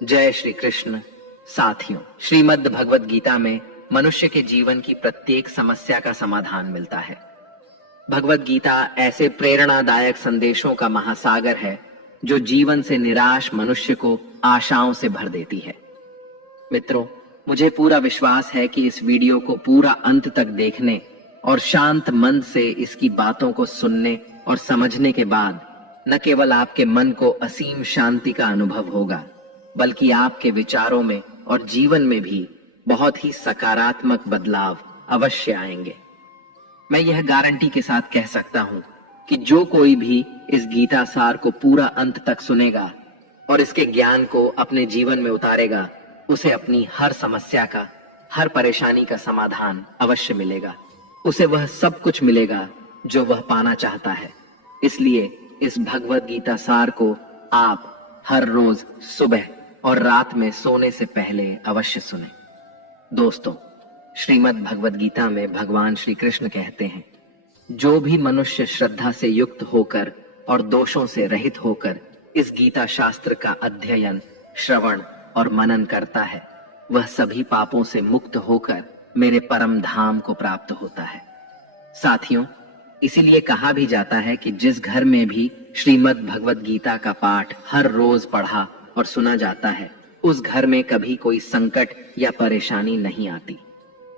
जय श्री कृष्ण। साथियों, श्रीमद् भगवद गीता में मनुष्य के जीवन की प्रत्येक समस्या का समाधान मिलता है। भगवद गीता ऐसे प्रेरणादायक संदेशों का महासागर है जो जीवन से निराश मनुष्य को आशाओं से भर देती है। मित्रों, मुझे पूरा विश्वास है कि इस वीडियो को पूरा अंत तक देखने और शांत मन से इसकी बातों को सुनने और समझने के बाद न केवल आपके मन को असीम शांति का अनुभव होगा, बल्कि आपके विचारों में और जीवन में भी बहुत ही सकारात्मक बदलाव अवश्य आएंगे। मैं यह गारंटी के साथ कह सकता हूं कि जो कोई भी इस गीता सार को पूरा अंत तक सुनेगा और इसके ज्ञान को अपने जीवन में उतारेगा, उसे अपनी हर समस्या का, हर परेशानी का समाधान अवश्य मिलेगा। उसे वह सब कुछ मिलेगा जो वह पाना चाहता है। इसलिए इस भगवद गीता सार को आप हर रोज सुबह और रात में सोने से पहले अवश्य सुने। दोस्तों, श्रीमद् भगवद गीता में भगवान श्री कृष्ण कहते हैं, जो भी मनुष्य श्रद्धा से युक्त होकर और दोषों से रहित होकर इस गीता शास्त्र का अध्ययन, श्रवण और मनन करता है, वह सभी पापों से मुक्त होकर मेरे परम धाम को प्राप्त होता है। साथियों, इसीलिए कहा भी जाता है कि जिस घर में भी श्रीमद् भगवद गीता का पाठ हर रोज पढ़ा और सुना जाता है, उस घर में कभी कोई संकट या परेशानी नहीं आती।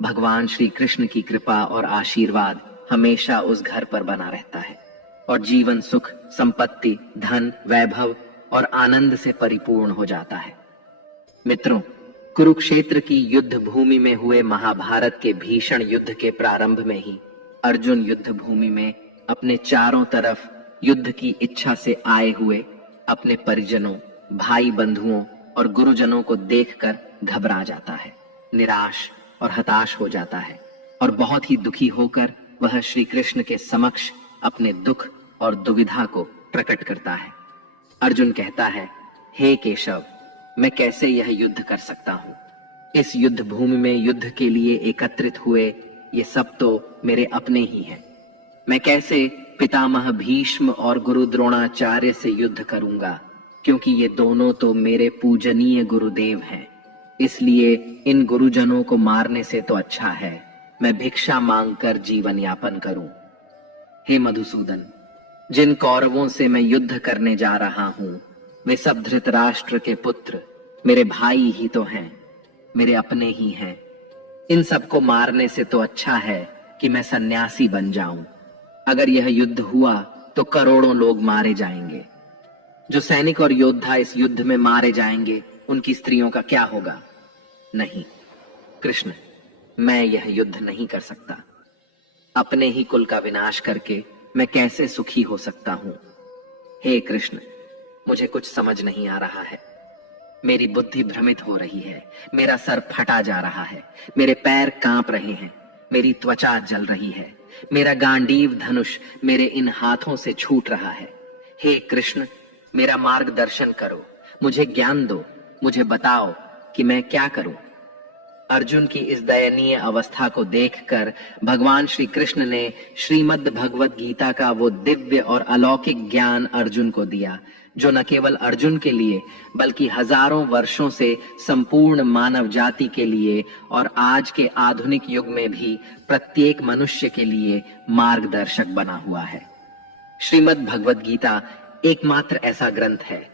भगवान श्री कृष्ण की कृपा और आशीर्वाद हमेशा उस घर पर बना रहता है और जीवन सुख, संपत्ति, धन, वैभव और आनंद से परिपूर्ण हो जाता है। मित्रों, कुरुक्षेत्र की युद्ध भूमि में हुए महाभारत के भीषण युद्ध के प्रारंभ में ही अर्जुन युद्ध भूमि में अपने चारों तरफ युद्ध की इच्छा से आए हुए अपने परिजनों, भाई बंधुओं और गुरुजनों को देखकर घबरा जाता है, निराश और हताश हो जाता है और बहुत ही दुखी होकर वह श्री कृष्ण के समक्ष अपने दुख और दुविधा को प्रकट करता है। अर्जुन कहता है, हे केशव, मैं कैसे यह युद्ध कर सकता हूं? इस युद्ध भूमि में युद्ध के लिए एकत्रित हुए ये सब तो मेरे अपने ही हैं। मैं कैसे पितामह भीष्म और गुरु द्रोणाचार्य से युद्ध करूंगा, क्योंकि ये दोनों तो मेरे पूजनीय गुरुदेव हैं। इसलिए इन गुरुजनों को मारने से तो अच्छा है मैं भिक्षा मांगकर जीवन यापन करूं। हे मधुसूदन, जिन कौरवों से मैं युद्ध करने जा रहा हूं, वे सब धृतराष्ट्र के पुत्र मेरे भाई ही तो हैं, मेरे अपने ही हैं। इन सबको मारने से तो अच्छा है कि मैं सन्यासी बन जाऊं। अगर यह युद्ध हुआ तो करोड़ों लोग मारे जाएंगे। जो सैनिक और योद्धा इस युद्ध में मारे जाएंगे, उनकी स्त्रियों का क्या होगा? नहीं कृष्ण, मैं यह युद्ध नहीं कर सकता। अपने ही कुल का विनाश करके मैं कैसे सुखी हो सकता हूं? हे कृष्ण, मुझे कुछ समझ नहीं आ रहा है। मेरी बुद्धि भ्रमित हो रही है, मेरा सर फटा जा रहा है, मेरे पैर कांप रहे हैं, मेरी त्वचा जल रही है, मेरा गांडीव धनुष मेरे इन हाथों से छूट रहा है। हे कृष्ण, मेरा मार्गदर्शन करो, मुझे ज्ञान दो, मुझे बताओ कि मैं क्या करूं। अर्जुन की इस दयनीय अवस्था को देखकर भगवान श्री कृष्ण ने श्रीमद् भगवद गीता का वो दिव्य और अलौकिक ज्ञान अर्जुन को दिया, जो न केवल अर्जुन के लिए बल्कि हजारों वर्षों से संपूर्ण मानव जाति के लिए और आज के आधुनिक युग में भी प्रत्येक मनुष्य के लिए मार्गदर्शक बना हुआ है। श्रीमद् भगवद गीता एकमात्र ऐसा ग्रंथ है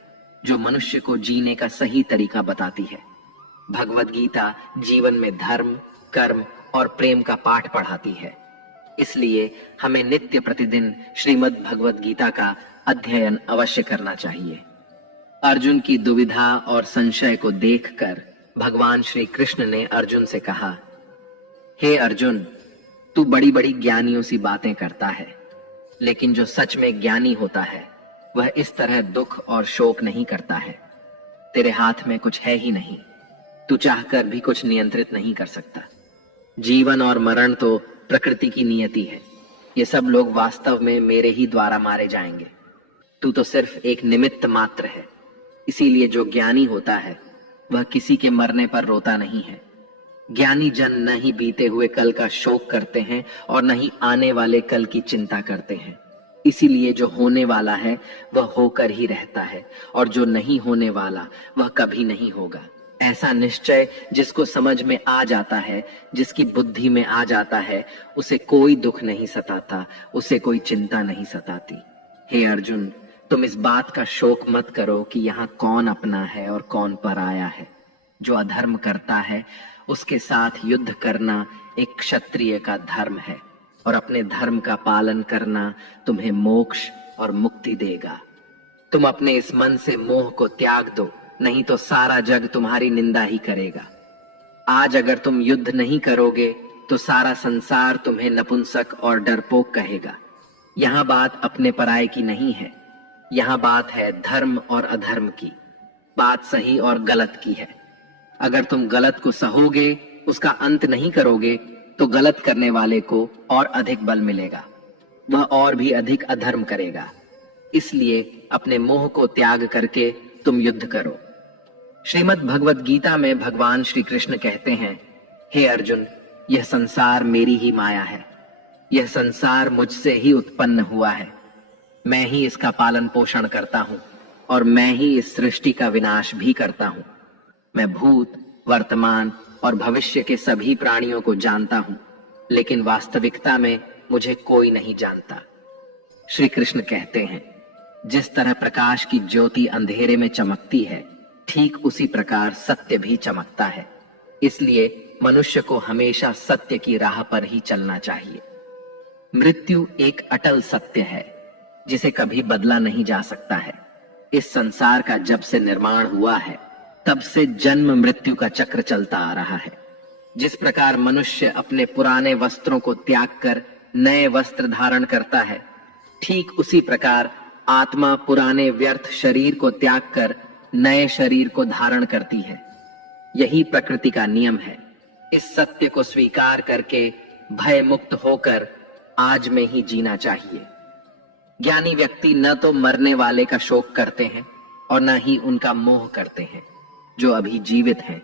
जो मनुष्य को जीने का सही तरीका बताती है। भगवद गीता जीवन में धर्म, कर्म और प्रेम का पाठ पढ़ाती है। इसलिए हमें नित्य प्रतिदिन श्रीमद् भगवद गीता का अध्ययन अवश्य करना चाहिए। अर्जुन की दुविधा और संशय को देखकर भगवान श्री कृष्ण ने अर्जुन से कहा, हे अर्जुन, तू बड़ी बड़ी ज्ञानियों सी बातें करता है, लेकिन जो सच में ज्ञानी होता है वह इस तरह दुख और शोक नहीं करता है। तेरे हाथ में कुछ है ही नहीं, तू चाहकर भी कुछ नियंत्रित नहीं कर सकता। जीवन और मरण तो प्रकृति की नियति है। ये सब लोग वास्तव में मेरे ही द्वारा मारे जाएंगे। तू तो सिर्फ एक निमित्त मात्र है। इसीलिए जो ज्ञानी होता है वह किसी के मरने पर रोता नहीं है। ज्ञानी जन न ही बीते हुए कल का शोक करते हैं और न ही आने वाले कल की चिंता करते हैं। इसीलिए जो होने वाला है वह होकर ही रहता है, और जो नहीं होने वाला वह कभी नहीं होगा। ऐसा निश्चय जिसको समझ में आ जाता है, जिसकी बुद्धि में आ जाता है, उसे कोई दुख नहीं सताता, उसे कोई चिंता नहीं सताती। हे अर्जुन, तुम इस बात का शोक मत करो कि यहाँ कौन अपना है और कौन पराया है। जो अधर्म करता है उसके साथ युद्ध करना एक क्षत्रिय का धर्म है, और अपने धर्म का पालन करना तुम्हें मोक्ष और मुक्ति देगा। तुम अपने इस मन से मोह को त्याग दो, नहीं तो सारा जग तुम्हारी निंदा ही करेगा। आज अगर तुम युद्ध नहीं करोगे तो सारा संसार तुम्हें नपुंसक और डरपोक कहेगा। यहाँ बात अपने पराये की नहीं है, यहाँ बात है धर्म और अधर्म की, बात सही और गलत की है। अगर तुम गलत को सहोगे, उसका अंत नहीं करोगे, तो गलत करने वाले को और अधिक बल मिलेगा, वह और भी अधिक अधर्म करेगा। इसलिए अपने मोह को त्याग करके तुम युद्ध करो। श्रीमद् भगवत गीता में भगवान श्री कृष्ण कहते हैं, हे अर्जुन, यह संसार मेरी ही माया है, यह संसार मुझसे ही उत्पन्न हुआ है। मैं ही इसका पालन पोषण करता हूं और मैं ही इस सृष्टि का विनाश भी करता हूं। मैं भूत, वर्तमान और भविष्य के सभी प्राणियों को जानता हूं, लेकिन वास्तविकता में मुझे कोई नहीं जानता। श्री कृष्ण कहते हैं, जिस तरह प्रकाश की ज्योति अंधेरे में चमकती है, ठीक उसी प्रकार सत्य भी चमकता है। इसलिए मनुष्य को हमेशा सत्य की राह पर ही चलना चाहिए। मृत्यु एक अटल सत्य है, जिसे कभी बदला नहीं जा सकता है। इस संसार का जब से निर्माण हुआ है, तब से जन्म मृत्यु का चक्र चलता आ रहा है। जिस प्रकार मनुष्य अपने पुराने वस्त्रों को त्याग कर नए वस्त्र धारण करता है, ठीक उसी प्रकार आत्मा पुराने व्यर्थ शरीर को त्याग कर नए शरीर को धारण करती है। यही प्रकृति का नियम है। इस सत्य को स्वीकार करके भय मुक्त होकर आज में ही जीना चाहिए। ज्ञानी व्यक्ति न तो मरने वाले का शोक करते हैं और न ही उनका मोह करते हैं जो अभी जीवित हैं,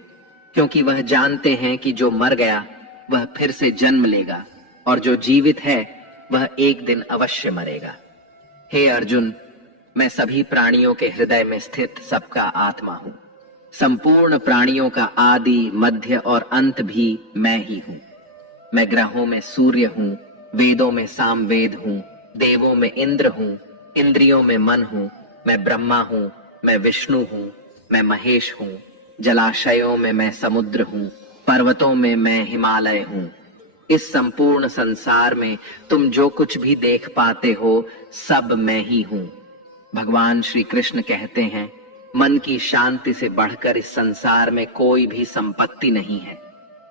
क्योंकि वह जानते हैं कि जो मर गया वह फिर से जन्म लेगा, और जो जीवित है वह एक दिन अवश्य मरेगा। हे अर्जुन, मैं सभी प्राणियों के हृदय में स्थित सबका आत्मा हूं। संपूर्ण प्राणियों का आदि, मध्य और अंत भी मैं ही हूं। मैं ग्रहों में सूर्य हूं, वेदों में सामवेद हूं, देवों में इंद्र हूं, इंद्रियों में मन हूं। मैं ब्रह्मा हूं, मैं विष्णु हूं, मैं महेश हूं। जलाशयों में मैं समुद्र हूं, पर्वतों में मैं हिमालय हूं। इस संपूर्ण संसार में तुम जो कुछ भी देख पाते हो, सब मैं ही हूं। भगवान श्री कृष्ण कहते हैं, मन की शांति से बढ़कर इस संसार में कोई भी संपत्ति नहीं है।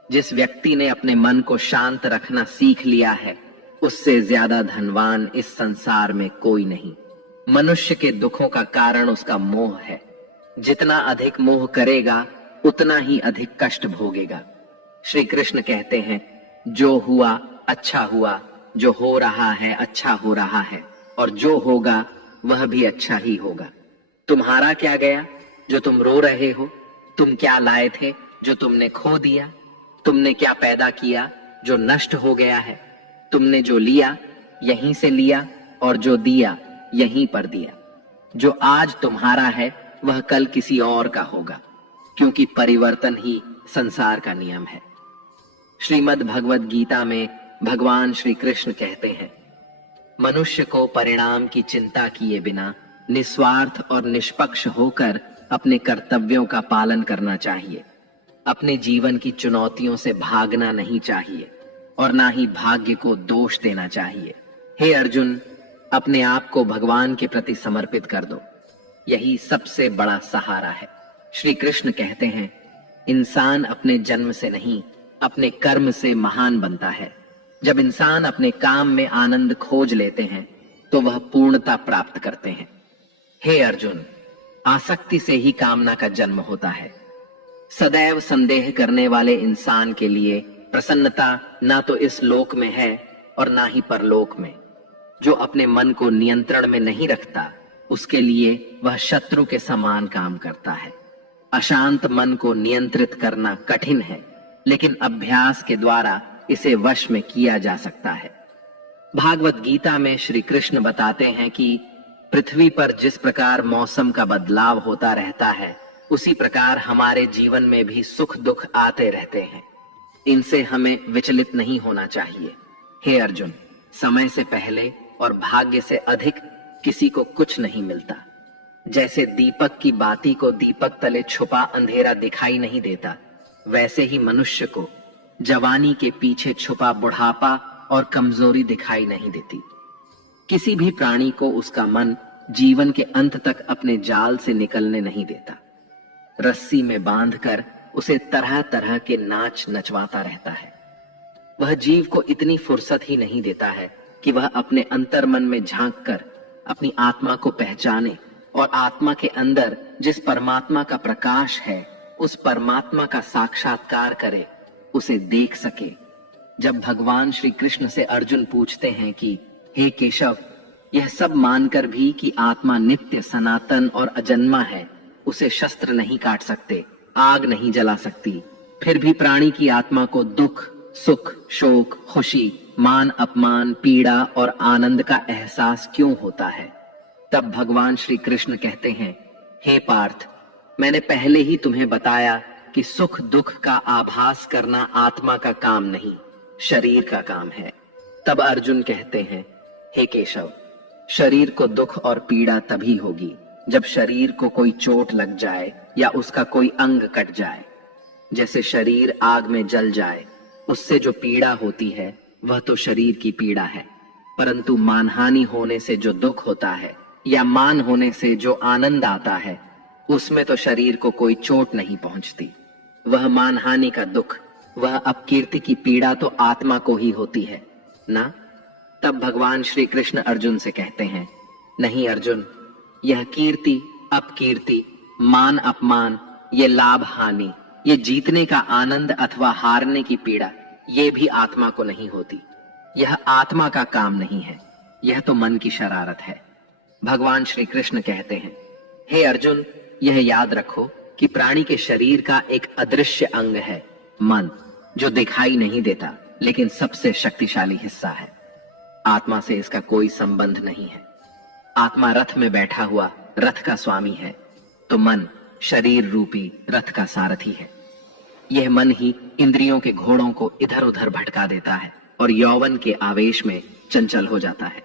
जिस व्यक्ति ने अपने मन को शांत रखना सीख लिया है, उससे ज्यादा धनवान इस संसार में कोई नहीं। मनुष्य के दुखों का कारण उसका मोह है। जितना अधिक मोह करेगा, उतना ही अधिक कष्ट भोगेगा। श्री कृष्ण कहते हैं, जो हुआ अच्छा हुआ, जो हो रहा है अच्छा हो रहा है, और जो होगा वह भी अच्छा ही होगा। तुम्हारा क्या गया जो तुम रो रहे हो? तुम क्या लाए थे जो तुमने खो दिया? तुमने क्या पैदा किया जो नष्ट हो गया है? तुमने जो लिया यहीं से लिया, और जो दिया यहीं पर दिया। जो आज तुम्हारा है वह कल किसी और का होगा, क्योंकि परिवर्तन ही संसार का नियम है। श्रीमद् भगवत गीता में भगवान श्री कृष्ण कहते हैं, मनुष्य को परिणाम की चिंता किए बिना निस्वार्थ और निष्पक्ष होकर अपने कर्तव्यों का पालन करना चाहिए। अपने जीवन की चुनौतियों से भागना नहीं चाहिए और ना ही भाग्य को दोष देना चाहिए। हे अर्जुन, अपने आप को भगवान के प्रति समर्पित कर दो, यही सबसे बड़ा सहारा है। श्री कृष्ण कहते हैं, इंसान अपने जन्म से नहीं, अपने कर्म से महान बनता है। जब इंसान अपने काम में आनंद खोज लेते हैं तो वह पूर्णता प्राप्त करते हैं। हे अर्जुन, आसक्ति से ही कामना का जन्म होता है। सदैव संदेह करने वाले इंसान के लिए प्रसन्नता ना तो इस लोक में है और ना ही परलोक में। जो अपने मन को नियंत्रण में नहीं रखता, उसके लिए वह शत्रु के समान काम करता है। अशांत मन को नियंत्रित करना कठिन है, लेकिन अभ्यास के द्वारा इसे वश में किया जा सकता है। भागवत गीता में श्री कृष्ण बताते हैं कि पृथ्वी पर जिस प्रकार मौसम का बदलाव होता रहता है, उसी प्रकार हमारे जीवन में भी सुख दुख आते रहते हैं। इनसे हमें विचलित नहीं होना चाहिए। हे अर्जुन, समय से पहले और भाग्य से अधिक किसी को कुछ नहीं मिलता। जैसे दीपक की बाती को दीपक तले छुपा अंधेरा दिखाई नहीं देता, वैसे ही मनुष्य को जवानी के पीछे छुपा बुढ़ापा और कमजोरी दिखाई नहीं देती। किसी भी प्राणी को उसका मन जीवन के अंत तक अपने जाल से निकलने नहीं देता। रस्सी में बांधकर उसे तरह तरह के नाच नचवाता रहता है। वह जीव को इतनी फुर्सत ही नहीं देता है कि वह अपने अंतर्मन में झांककर अपनी आत्मा को पहचाने और आत्मा के अंदर जिस परमात्मा का प्रकाश है, उस परमात्मा का साक्षात्कार करे, उसे देख सके। जब भगवान श्री कृष्ण से अर्जुन पूछते हैं कि हे केशव, यह सब मानकर भी कि आत्मा नित्य सनातन और अजन्मा है, उसे शस्त्र नहीं काट सकते, आग नहीं जला सकती, फिर भी प्राणी की आत्मा को दुख, सुख, शोक, खुशी, मान अपमान, पीड़ा और आनंद का एहसास क्यों होता है? तब भगवान श्री कृष्ण कहते हैं, हे पार्थ, मैंने पहले ही तुम्हें बताया कि सुख दुख का आभास करना आत्मा का काम नहीं, शरीर का काम है। तब अर्जुन कहते हैं, हे केशव, शरीर को दुख और पीड़ा तभी होगी जब शरीर को कोई चोट लग जाए या उसका कोई अंग कट जाए। जैसे शरीर आग में जल जाए, उससे जो पीड़ा होती है वह तो शरीर की पीड़ा है, परंतु मानहानि होने से जो दुख होता है या मान होने से जो आनंद आता है, उसमें तो शरीर को कोई चोट नहीं पहुंचती। वह मानहानि का दुख, वह अपकीर्ति की पीड़ा तो आत्मा को ही होती है ना? तब भगवान श्री कृष्ण अर्जुन से कहते हैं, नहीं अर्जुन, यह कीर्ति अपकीर्ति, मान अपमान, ये लाभ हानि, ये जीतने का आनंद अथवा हारने की पीड़ा, ये भी आत्मा को नहीं होती। यह आत्मा का काम नहीं है, यह तो मन की शरारत है। भगवान श्री कृष्ण कहते हैं, हे अर्जुन, यह याद रखो कि प्राणी के शरीर का एक अदृश्य अंग है, मन, जो दिखाई नहीं देता लेकिन सबसे शक्तिशाली हिस्सा है। आत्मा से इसका कोई संबंध नहीं है। आत्मा रथ में बैठा हुआ रथ का स्वामी है, तो मन शरीर रूपी रथ का सारथी है। यह मन ही इंद्रियों के घोड़ों को इधर उधर भटका देता है और यौवन के आवेश में चंचल हो जाता है।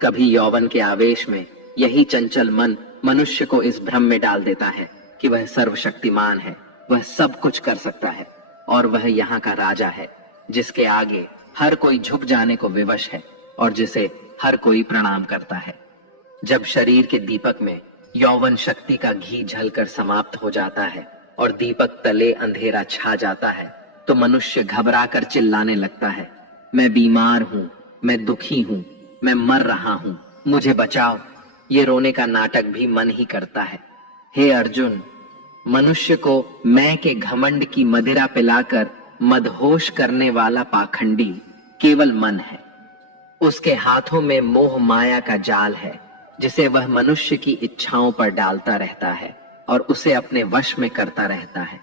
कभी यौवन के आवेश में यही चंचल मन मनुष्य को इस भ्रम में डाल देता है कि वह सर्वशक्तिमान है, वह सब कुछ कर सकता है और वह यहाँ का राजा है, जिसके आगे हर कोई झुक जाने को विवश है और जिसे हर कोई प्रणाम करता है। जब शरीर के दीपक में यौवन शक्ति का घी झलकर समाप्त हो जाता है और दीपक तले अंधेरा छा जाता है, तो मनुष्य घबराकर चिल्लाने लगता है, मैं बीमार हूं, मैं दुखी हूं, मैं मर रहा हूं, मुझे बचाओ। ये रोने का नाटक भी मन ही करता है। हे अर्जुन, मनुष्य को मैं के घमंड की मदिरा पिलाकर मदहोश करने वाला पाखंडी केवल मन है। उसके हाथों में मोह माया का जाल है, जिसे वह मनुष्य की इच्छाओं पर डालता रहता है और उसे अपने वश में करता रहता है।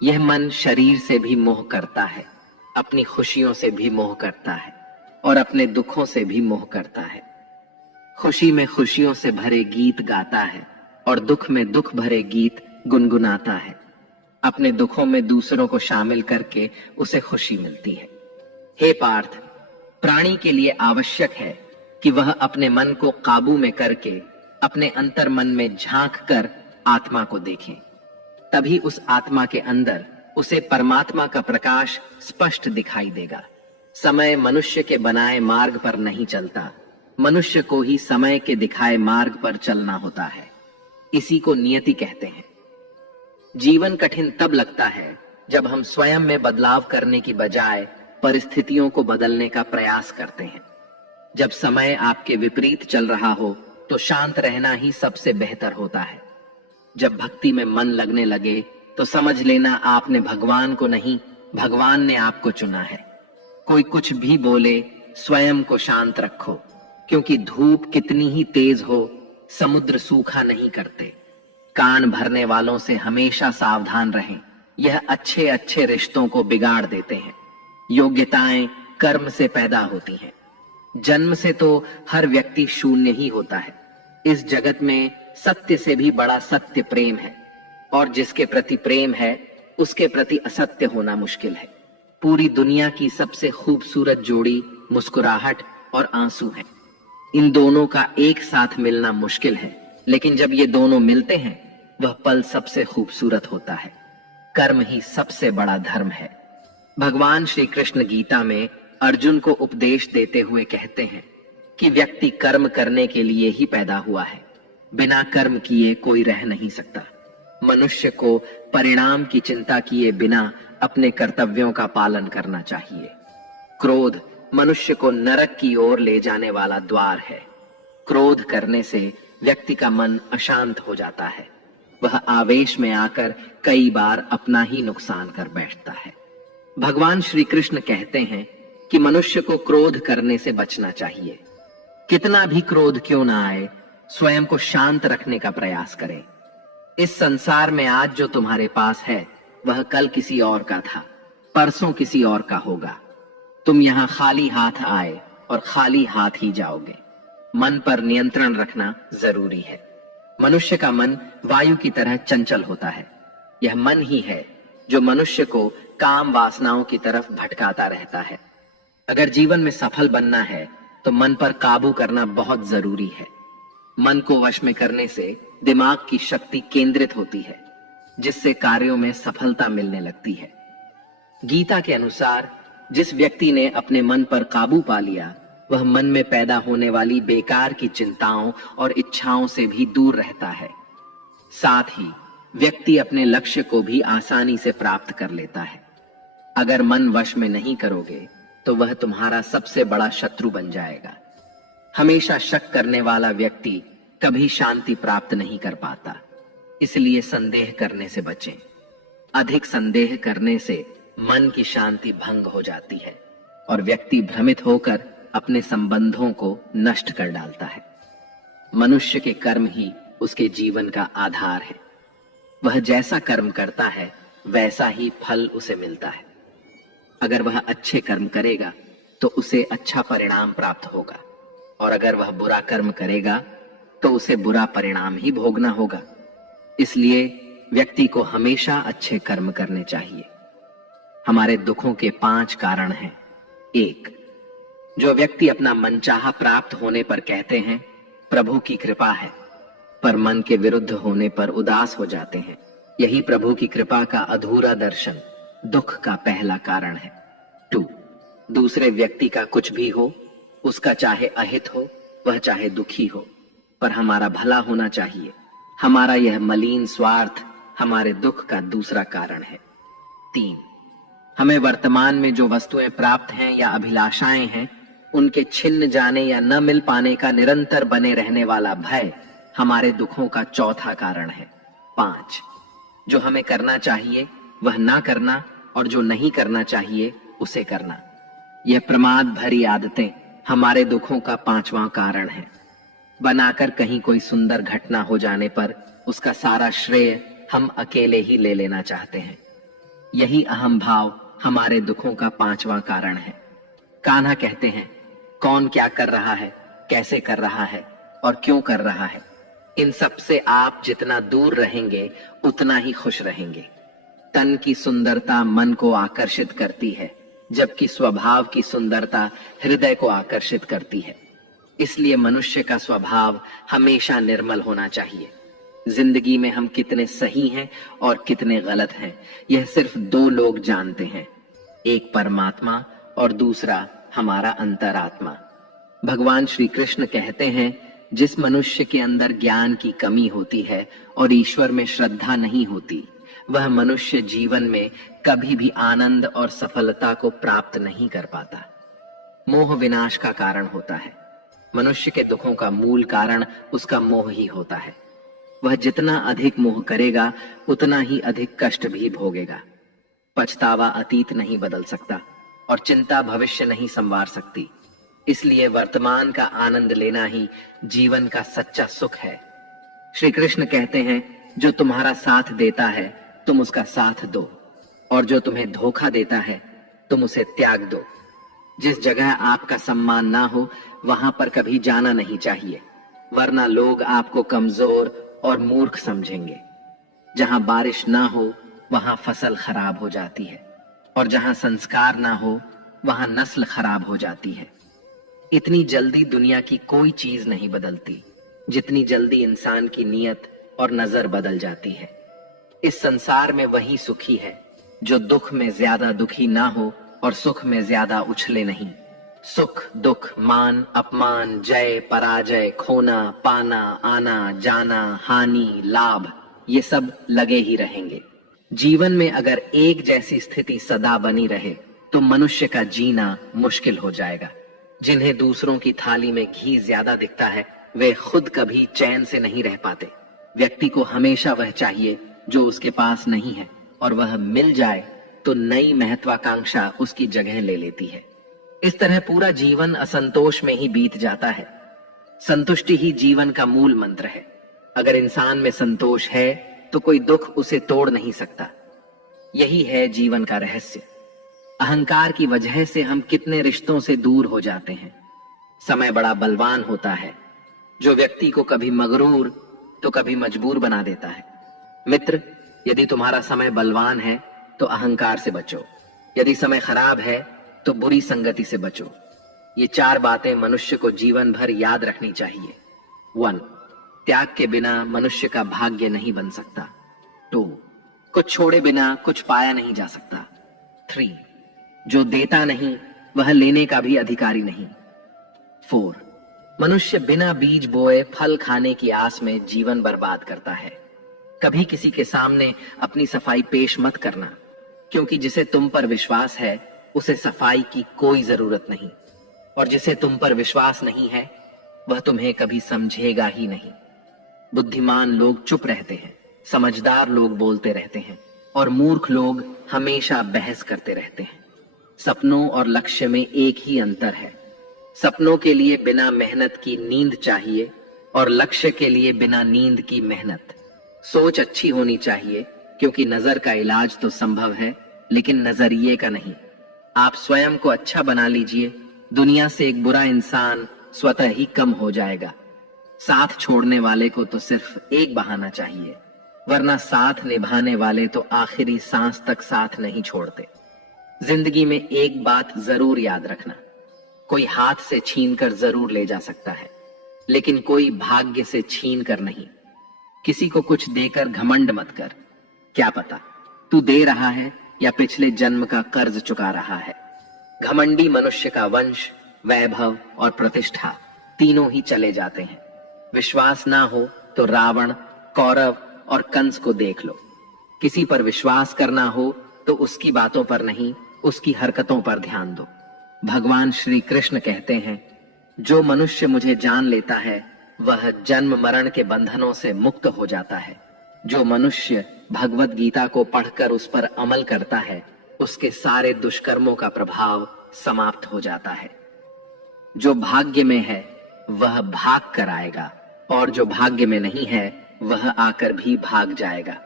यह मन शरीर से भी मोह करता है, अपनी खुशियों से भी मोह करता है और अपने दुखों से भी मोह करता है। खुशी में खुशियों से भरे गीत गाता है और दुख में दुख भरे गीत गुनगुनाता है। अपने दुखों में दूसरों को शामिल करके उसे खुशी मिलती है। हे पार्थ, प्राणी के लिए आवश्यक है कि वह अपने मन को काबू में करके अपने अंतर मन में झांक कर आत्मा को देखे। तभी उस आत्मा के अंदर उसे परमात्मा का प्रकाश स्पष्ट दिखाई देगा। समय मनुष्य के बनाए मार्ग पर नहीं चलता, मनुष्य को ही समय के दिखाए मार्ग पर चलना होता है। इसी को नियति कहते हैं। जीवन कठिन तब लगता है जब हम स्वयं में बदलाव करने की बजाय परिस्थितियों को बदलने का प्रयास करते हैं। जब समय आपके विपरीत चल रहा हो तो शांत रहना ही सबसे बेहतर होता है। जब भक्ति में मन लगने लगे तो समझ लेना आपने भगवान को नहीं, भगवान ने आपको चुना है। कोई कुछ भी बोले, स्वयं को शांत रखो, क्योंकि धूप कितनी ही तेज हो, समुद्र सूखा नहीं करते। कान भरने वालों से हमेशा सावधान रहें, यह अच्छे अच्छे रिश्तों को बिगाड़ देते हैं। योग्यताएं कर्म से पैदा होती हैं। जन्म से तो हर व्यक्ति शून्य ही होता है। इस जगत में सत्य से भी बड़ा सत्य प्रेम है, और जिसके प्रति प्रेम है उसके प्रति असत्य होना मुश्किल है। पूरी दुनिया की सबसे खूबसूरत जोड़ी मुस्कुराहट और आंसू है। इन दोनों का एक साथ मिलना मुश्किल है, लेकिन जब ये दोनों मिलते हैं वह पल सबसे खूबसूरत होता है। कर्म ही सबसे बड़ा धर्म है। भगवान श्री कृष्ण गीता में अर्जुन को उपदेश देते हुए कहते हैं कि व्यक्ति कर्म करने के लिए ही पैदा हुआ है। बिना कर्म किए कोई रह नहीं सकता। मनुष्य को परिणाम की चिंता किए बिना अपने कर्तव्यों का पालन करना चाहिए। क्रोध मनुष्य को नरक की ओर ले जाने वाला द्वार है। क्रोध करने से व्यक्ति का मन अशांत हो जाता है। वह आवेश में आकर कई बार अपना ही नुकसान कर बैठता है। भगवान श्री कृष्ण कहते हैं कि मनुष्य को क्रोध करने से बचना चाहिए। कितना भी क्रोध क्यों ना आए, स्वयं को शांत रखने का प्रयास करें। इस संसार में आज जो तुम्हारे पास है वह कल किसी और का था, परसों किसी और का होगा। तुम यहाँ खाली हाथ आए और खाली हाथ ही जाओगे। मन पर नियंत्रण रखना जरूरी है। मनुष्य का मन वायु की तरह चंचल होता है। यह मन ही है जो मनुष्य को काम वासनाओं की तरफ भटकाता रहता है। अगर जीवन में सफल बनना है तो मन पर काबू करना बहुत जरूरी है। मन को वश में करने से दिमाग की शक्ति केंद्रित होती है, जिससे कार्यों में सफलता मिलने लगती है। गीता के अनुसार जिस व्यक्ति ने अपने मन पर काबू पा लिया वह मन में पैदा होने वाली बेकार की चिंताओं और इच्छाओं से भी दूर रहता है। साथ ही व्यक्ति अपने लक्ष्य को भी आसानी से प्राप्त कर लेता है। अगर मन वश में नहीं करोगे तो वह तुम्हारा सबसे बड़ा शत्रु बन जाएगा। हमेशा शक करने वाला व्यक्ति कभी शांति प्राप्त नहीं कर पाता। इसलिए संदेह करने से बचें। अधिक संदेह करने से मन की शांति भंग हो जाती है और व्यक्ति भ्रमित होकर अपने संबंधों को नष्ट कर डालता है। मनुष्य के कर्म ही उसके जीवन का आधार है। वह जैसा कर्म करता है वैसा ही फल उसे मिलता है। अगर वह अच्छे कर्म करेगा तो उसे अच्छा परिणाम प्राप्त होगा, और अगर वह बुरा कर्म करेगा तो उसे बुरा परिणाम ही भोगना होगा। इसलिए व्यक्ति को हमेशा अच्छे कर्म करने चाहिए। हमारे दुखों के 5 कारण हैं। 1. जो व्यक्ति अपना मनचाहा प्राप्त होने पर कहते हैं प्रभु की कृपा है, पर मन के विरुद्ध होने पर उदास हो जाते हैं, यही प्रभु की कृपा का अधूरा दर्शन दुख का पहला कारण है। 2. दूसरे व्यक्ति का कुछ भी हो, उसका चाहे अहित हो वह चाहे दुखी हो, पर हमारा भला होना चाहिए। हमारा यह मलिन स्वार्थ हमारे दुख का दूसरा कारण है। 3. हमें वर्तमान में जो वस्तुएं प्राप्त हैं या अभिलाषाएं हैं उनके छिन्न जाने या न मिल पाने का निरंतर बने रहने वाला भय हमारे दुखों का चौथा कारण है। 5. जो हमें करना चाहिए वह ना करना और जो नहीं करना चाहिए उसे करना, यह प्रमाद भरी आदतें हमारे दुखों का 5वां कारण है। बनाकर कहीं कोई सुंदर घटना हो जाने पर उसका सारा श्रेय हम अकेले ही ले लेना चाहते हैं। यही अहम भाव हमारे दुखों का 5वां कारण है। कान्हा कहते हैं कौन क्या कर रहा है, कैसे कर रहा है और क्यों कर रहा है, इन सब से आप जितना दूर रहेंगे उतना ही खुश रहेंगे। तन की सुंदरता मन को आकर्षित करती है, जबकि स्वभाव की सुंदरता हृदय को आकर्षित करती है। इसलिए मनुष्य का स्वभाव हमेशा निर्मल होना चाहिए। जिंदगी में हम कितने सही हैं और कितने गलत हैं यह सिर्फ 2 लोग जानते हैं, एक परमात्मा और दूसरा हमारा अंतरात्मा। भगवान श्री कृष्ण कहते हैं जिस मनुष्य के अंदर ज्ञान की कमी होती है और ईश्वर में श्रद्धा नहीं होती, वह मनुष्य जीवन में कभी भी आनंद और सफलता को प्राप्त नहीं कर पाता। मोह विनाश का कारण होता है। मनुष्य के दुखों का मूल कारण उसका मोह ही होता है। वह जितना अधिक मोह करेगा उतना ही अधिक कष्ट भी भोगेगा। पछतावा अतीत नहीं बदल सकता और चिंता भविष्य नहीं संवार सकती। इसलिए वर्तमान का आनंद लेना ही जीवन का सच्चा सुख है। श्री कृष्ण कहते हैं जो तुम्हारा साथ देता है तुम उसका साथ दो, और जो तुम्हें धोखा देता है तुम उसे त्याग दो। जिस जगह आपका सम्मान ना हो वहां पर कभी जाना नहीं चाहिए, वरना लोग आपको कमजोर और मूर्ख समझेंगे। जहां बारिश ना हो वहां फसल खराब हो जाती है, और जहां संस्कार ना हो वहां नस्ल खराब हो जाती है। इतनी जल्दी दुनिया की कोई चीज नहीं बदलती जितनी जल्दी इंसान की नीयत और नजर बदल जाती है। इस संसार में वही सुखी है जो दुख में ज्यादा दुखी ना हो और सुख में ज्यादा उछले नहीं। सुख दुख, मान अपमान, जय पराजय, खोना पाना, आना जाना, हानि लाभ, ये सब लगे ही रहेंगे। जीवन में अगर एक जैसी स्थिति सदा बनी रहे तो मनुष्य का जीना मुश्किल हो जाएगा। जिन्हें दूसरों की थाली में घी ज्यादा दिखता है वे खुद कभी चैन से नहीं रह पाते। व्यक्ति को हमेशा वह चाहिए जो उसके पास नहीं है, और वह मिल जाए तो नई महत्वाकांक्षा उसकी जगह ले लेती है। इस तरह पूरा जीवन असंतोष में ही बीत जाता है। संतुष्टि ही जीवन का मूल मंत्र है। अगर इंसान में संतोष है तो कोई दुख उसे तोड़ नहीं सकता। यही है जीवन का रहस्य। अहंकार की वजह से हम कितने रिश्तों से दूर हो जाते हैं। समय बड़ा बलवान होता है जो व्यक्ति को कभी मगरूर तो कभी मजबूर बना देता है। मित्र, यदि तुम्हारा समय बलवान है तो अहंकार से बचो, यदि समय खराब है तो बुरी संगति से बचो। ये 4 बातें मनुष्य को जीवन भर याद रखनी चाहिए। 1. त्याग के बिना मनुष्य का भाग्य नहीं बन सकता। 2. कुछ छोड़े बिना कुछ पाया नहीं जा सकता। 3. जो देता नहीं वह लेने का भी अधिकारी नहीं। 4. मनुष्य बिना बीज बोए फल खाने की आस में जीवन बर्बाद करता है। कभी किसी के सामने अपनी सफाई पेश मत करना, क्योंकि जिसे तुम पर विश्वास है उसे सफाई की कोई जरूरत नहीं, और जिसे तुम पर विश्वास नहीं है वह तुम्हें कभी समझेगा ही नहीं। बुद्धिमान लोग चुप रहते हैं, समझदार लोग बोलते रहते हैं, और मूर्ख लोग हमेशा बहस करते रहते हैं। सपनों और लक्ष्य में एक ही अंतर है। सपनों के लिए बिना मेहनत की नींद चाहिए और लक्ष्य के लिए बिना नींद की मेहनत। सोच अच्छी होनी चाहिए, क्योंकि नजर का इलाज तो संभव है लेकिन नजरिए का नहीं। आप स्वयं को अच्छा बना लीजिए, दुनिया से एक बुरा इंसान स्वतः ही कम हो जाएगा। साथ छोड़ने वाले को तो सिर्फ एक बहाना चाहिए, वरना साथ निभाने वाले तो आखिरी सांस तक साथ नहीं छोड़ते। जिंदगी में एक बात जरूर याद रखना, कोई हाथ से छीन कर जरूर ले जा सकता है, लेकिन कोई भाग्य से छीन कर नहीं। किसी को कुछ देकर घमंड मत कर, क्या पता तू दे रहा है या पिछले जन्म का कर्ज चुका रहा है। घमंडी मनुष्य का वंश, वैभव और प्रतिष्ठा तीनों ही चले जाते हैं। विश्वास ना हो तो रावण, कौरव और कंस को देख लो। किसी पर विश्वास करना हो तो उसकी बातों पर नहीं, उसकी हरकतों पर ध्यान दो। भगवान श्री कृष्ण कहते हैं, जो मनुष्य मुझे जान लेता है वह जन्म मरण के बंधनों से मुक्त हो जाता है। जो मनुष्य भगवत गीता को पढ़कर उस पर अमल करता है उसके सारे दुष्कर्मों का प्रभाव समाप्त हो जाता है। जो भाग्य में है वह भाग कर आएगा, और जो भाग्य में नहीं है वह आकर भी भाग जाएगा।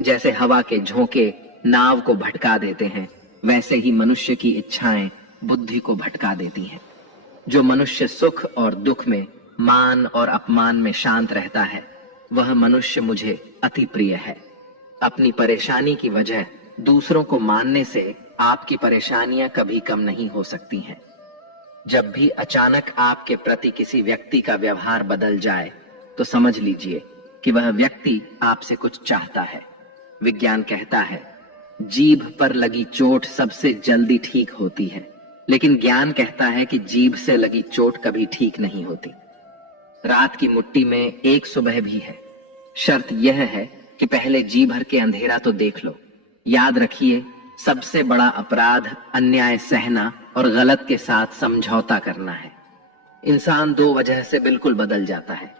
जैसे हवा के झोंके नाव को भटका देते हैं, वैसे ही मनुष्य की इच्छाएं बुद्धि को भटका देती हैं। जो मनुष्य सुख और दुख में, मान और अपमान में शांत रहता है वह मनुष्य मुझे अति प्रिय है। अपनी परेशानी की वजह दूसरों को मानने से आपकी परेशानियां कभी कम नहीं हो सकती हैं। जब भी अचानक आपके प्रति किसी व्यक्ति का व्यवहार बदल जाए तो समझ लीजिए कि वह व्यक्ति आपसे कुछ चाहता है। विज्ञान कहता है, जीभ पर लगी चोट सबसे जल्दी ठीक होती है, लेकिन ज्ञान कहता है कि जीभ से लगी चोट कभी ठीक नहीं होती। रात की मुट्ठी में एक सुबह भी है। शर्त यह है कि पहले जी भर के अंधेरा तो देख लो। याद रखिए, सबसे बड़ा अपराध अन्याय सहना और गलत के साथ समझौता करना है। इंसान 2 वजह से बिल्कुल बदल जाता है,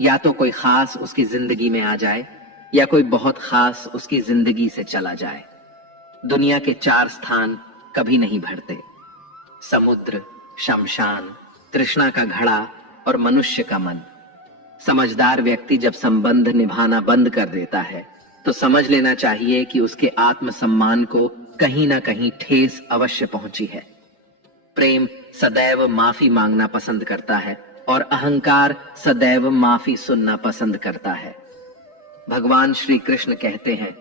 या तो कोई खास उसकी जिंदगी में आ जाए या कोई बहुत खास उसकी जिंदगी से चला जाए। दुनिया के 4 स्थान कभी नहीं भरते, समुद्र, शमशान, तृष्णा का घड़ा और मनुष्य का मन। समझदार व्यक्ति जब संबंध निभाना बंद कर देता है तो समझ लेना चाहिए कि उसके आत्मसम्मान को कहीं ना कहीं ठेस अवश्य पहुंची है। प्रेम सदैव माफी मांगना पसंद करता है और अहंकार सदैव माफी सुनना पसंद करता है। भगवान श्री कृष्ण कहते हैं,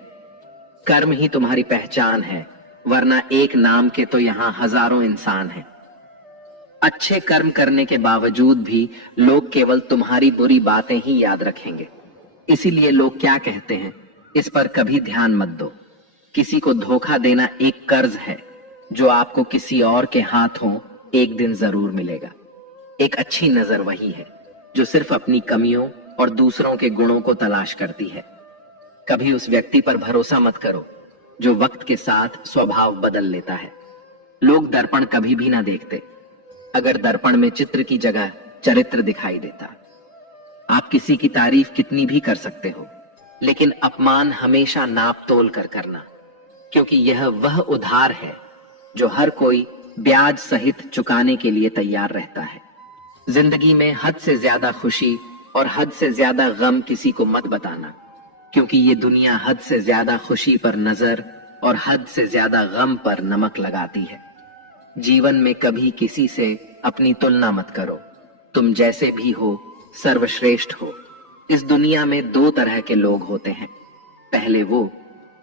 कर्म ही तुम्हारी पहचान है, वरना एक नाम के तो यहां हजारों इंसान हैं। अच्छे कर्म करने के बावजूद भी लोग केवल तुम्हारी बुरी बातें ही याद रखेंगे। इसीलिए लोग क्या कहते हैं, इस पर कभी ध्यान मत दो। किसी को धोखा देना एक कर्ज है जो आपको किसी और के हाथों एक दिन जरूर मिलेगा। एक अच्छी नजर वही है जो सिर्फ अपनी कमियों और दूसरों के गुणों को तलाश करती है। कभी उस व्यक्ति पर भरोसा मत करो जो वक्त के साथ स्वभाव बदल लेता है। लोग दर्पण कभी भी ना देखते, अगर दर्पण में चित्र की जगह चरित्र दिखाई देता। आप किसी की तारीफ कितनी भी कर सकते हो, लेकिन अपमान हमेशा नाप तोल कर करना, क्योंकि यह वह उधार है जो हर कोई ब्याज सहित चुकाने के लिए तैयार रहता है। जिंदगी में हद से ज्यादा खुशी और हद से ज्यादा गम किसी को मत बताना, क्योंकि ये दुनिया हद से ज्यादा खुशी पर नजर और हद से ज्यादा गम पर नमक लगाती है। जीवन में कभी किसी से अपनी तुलना मत करो। तुम जैसे भी हो सर्वश्रेष्ठ हो। इस दुनिया में दो तरह के लोग होते हैं। पहले वो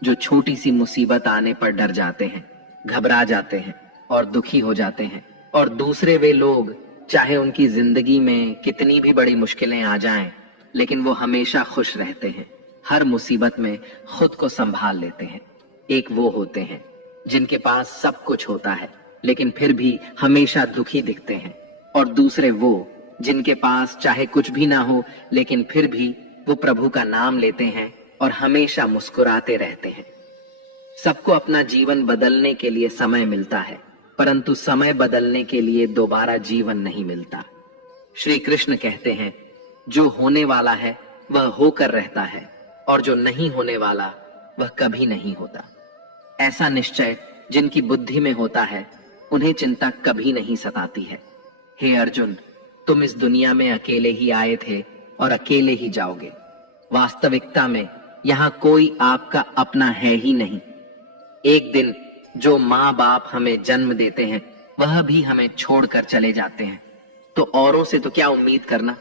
जो छोटी सी मुसीबत आने पर डर जाते हैं, घबरा जाते हैं और दुखी हो जाते हैं, और दूसरे वे लोग चाहे उनकी जिंदगी में कितनी भी बड़ी मुश्किलें आ जाएं, लेकिन वो हमेशा खुश रहते हैं, हर मुसीबत में खुद को संभाल लेते हैं। एक वो होते हैं जिनके पास सब कुछ होता है लेकिन फिर भी हमेशा दुखी दिखते हैं, और दूसरे वो जिनके पास चाहे कुछ भी ना हो लेकिन फिर भी वो प्रभु का नाम लेते हैं और हमेशा मुस्कुराते रहते हैं। सबको अपना जीवन बदलने के लिए समय मिलता है, परंतु समय बदलने के लिए दोबारा जीवन नहीं मिलता। श्री कृष्ण कहते हैं, जो होने वाला है वह होकर रहता है और जो नहीं होने वाला वह कभी नहीं होता। ऐसा निश्चय जिनकी बुद्धि में होता है उन्हें चिंता कभी नहीं सताती है। हे अर्जुन, तुम इस दुनिया में अकेले ही आए थे और अकेले ही जाओगे। वास्तविकता में यहाँ कोई आपका अपना है ही नहीं। एक दिन जो माँ बाप हमें जन्म देते हैं वह भी हमें छोड़कर चले जाते हैं, तो औरों से तो क्या उम्मीद करना।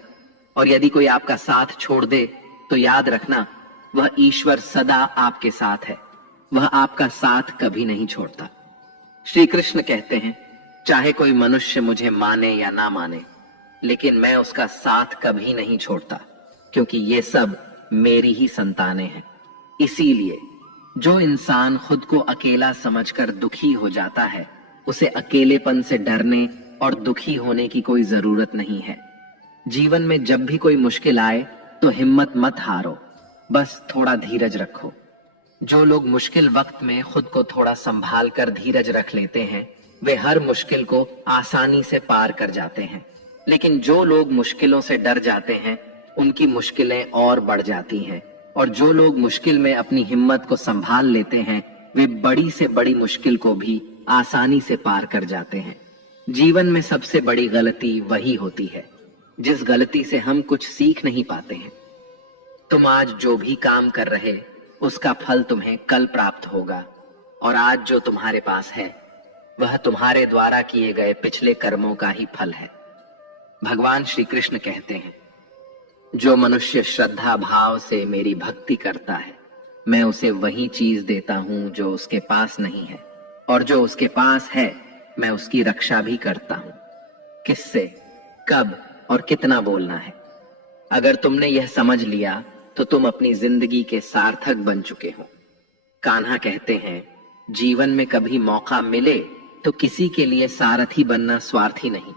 और यदि कोई आपका साथ छोड़ दे तो याद रखना, वह ईश्वर सदा आपके साथ है, वह आपका साथ कभी नहीं छोड़ता। श्री कृष्ण कहते हैं, चाहे कोई मनुष्य मुझे माने या ना माने, लेकिन मैं उसका साथ कभी नहीं छोड़ता, क्योंकि ये सब मेरी ही संतानें हैं। इसीलिए जो इंसान खुद को अकेला समझकर दुखी हो जाता है, उसे अकेलेपन से डरने और दुखी होने की कोई जरूरत नहीं है। जीवन में जब भी कोई मुश्किल आए तो हिम्मत मत हारो, बस थोड़ा धीरज रखो। जो लोग मुश्किल वक्त में खुद को थोड़ा संभाल कर धीरज रख लेते हैं, वे हर मुश्किल को आसानी से पार कर जाते हैं। लेकिन जो लोग मुश्किलों से डर जाते हैं, उनकी मुश्किलें और बढ़ जाती हैं, और जो लोग मुश्किल में अपनी हिम्मत को संभाल लेते हैं, वे बड़ी से बड़ी मुश्किल को भी आसानी से पार कर जाते हैं। जीवन में सबसे बड़ी गलती वही होती है जिस गलती से हम कुछ सीख नहीं पाते हैं। तुम आज जो भी काम कर रहे उसका फल तुम्हें कल प्राप्त होगा, और आज जो तुम्हारे पास है वह तुम्हारे द्वारा किए गए पिछले कर्मों का ही फल है। भगवान श्री कृष्ण कहते हैं, जो मनुष्य श्रद्धा भाव से मेरी भक्ति करता है, मैं उसे वही चीज देता हूं जो उसके पास नहीं है, और जो उसके पास है मैं उसकी रक्षा भी करता हूं। किससे, कब और कितना बोलना है। अगर तुमने यह समझ लिया तो तुम अपनी जिंदगी के सार्थक बन चुके हो। कान्हा कहते हैं, जीवन में कभी मौका मिले तो किसी के लिए सारथी बनना स्वार्थी नहीं।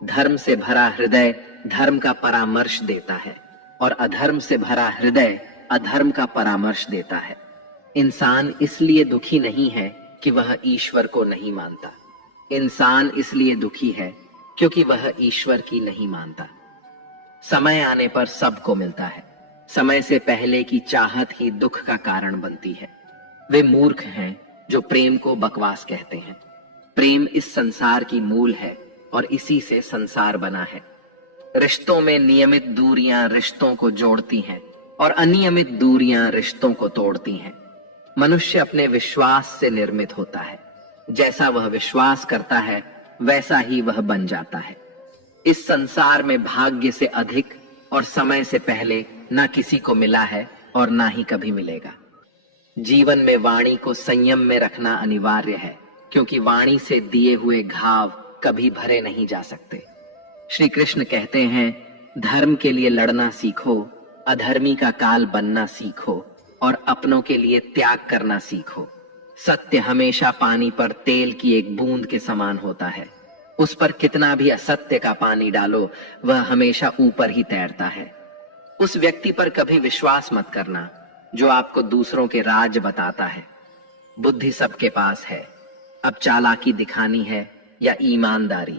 धर्म से भरा हृदय धर्म का परामर्श देता है, और अधर्म से भरा हृदय अधर्म का परामर्श देता है। इंसान इसलिए दुखी नहीं है कि वह ईश्वर को नहीं मानता। इंसान इसलिए दुखी है क्योंकि वह ईश्वर की नहीं मानता। समय आने पर सबको मिलता है। समय से पहले की चाहत ही दुख का कारण बनती है। वे मूर्ख हैं जो प्रेम को बकवास कहते हैं। प्रेम इस संसार की मूल है और इसी से संसार बना है। रिश्तों में नियमित दूरियां रिश्तों को जोड़ती हैं और अनियमित दूरियां रिश्तों को तोड़ती हैं। मनुष्य अपने विश्वास से निर्मित होता है। जैसा वह विश्वास करता है वैसा ही वह बन जाता है। इस संसार में भाग्य से अधिक और समय से पहले ना किसी को मिला है और ना ही कभी मिलेगा। जीवन में वाणी को संयम में रखना अनिवार्य है, क्योंकि वाणी से दिए हुए घाव कभी भरे नहीं जा सकते। श्री कृष्ण कहते हैं, धर्म के लिए लड़ना सीखो, अधर्मी का काल बनना सीखो और अपनों के लिए त्याग करना सीखो। सत्य हमेशा पानी पर तेल की एक बूंद के समान होता है। उस पर कितना भी असत्य का पानी डालो, वह हमेशा ऊपर ही तैरता है। उस व्यक्ति पर कभी विश्वास मत करना जो आपको दूसरों के राज बताता है। बुद्धि सबके पास है, अब चालाकी दिखानी है या ईमानदारी,